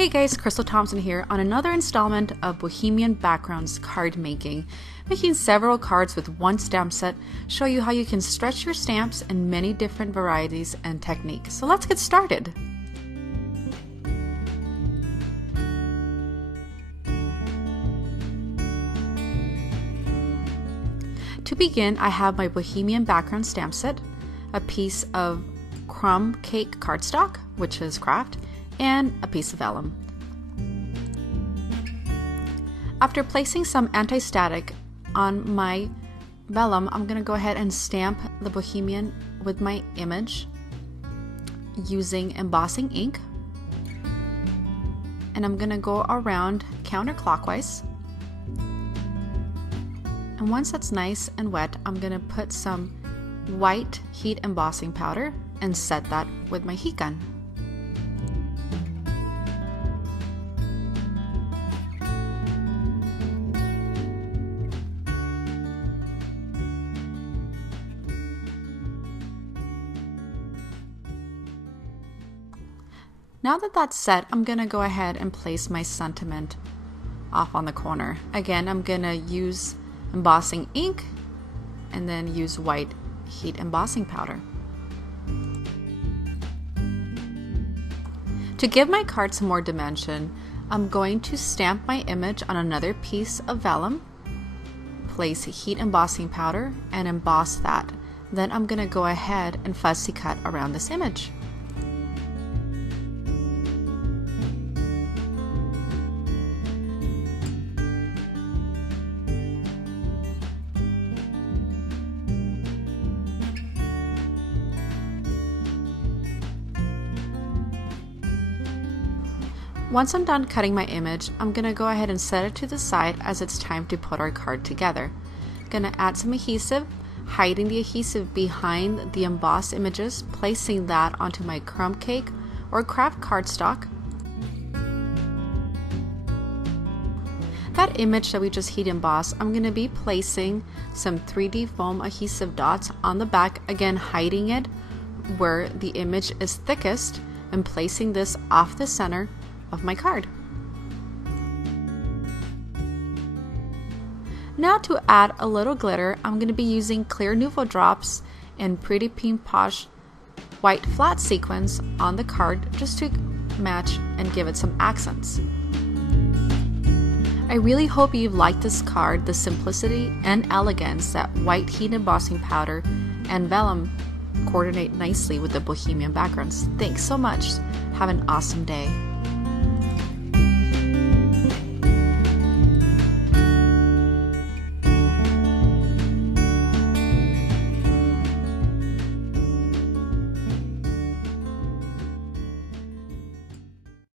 Hey guys, Crystal Thompson here on another installment of Bohemian Backgrounds card making. Making several cards with one stamp set, show you how you can stretch your stamps in many different varieties and techniques. So let's get started. To begin, I have my Bohemian Background stamp set, a piece of crumb cake cardstock, which is craft, and a piece of vellum. After placing some anti-static on my vellum, I'm going to go ahead and stamp the Bohemian with my image using embossing ink. And I'm going to go around counterclockwise. And once that's nice and wet, I'm going to put some white heat embossing powder and set that with my heat gun. Now that that's set, I'm going to go ahead and place my sentiment off on the corner. Again, I'm going to use embossing ink and then use white heat embossing powder. To give my card some more dimension, I'm going to stamp my image on another piece of vellum, place heat embossing powder, and emboss that. Then I'm going to go ahead and fussy cut around this image. Once I'm done cutting my image, I'm going to go ahead and set it to the side as it's time to put our card together. I'm going to add some adhesive, hiding the adhesive behind the embossed images, placing that onto my crumb cake or craft cardstock. That image that we just heat embossed, I'm going to be placing some 3D foam adhesive dots on the back, again hiding it where the image is thickest, and placing this off the center of my card. Now to add a little glitter, I'm going to be using clear Nuvo drops and Pretty Pink Posh white flat sequins on the card just to match and give it some accents. I really hope you've liked this card. The simplicity and elegance that white heat embossing powder and vellum coordinate nicely with the Bohemian backgrounds. Thanks so much. Have an awesome day.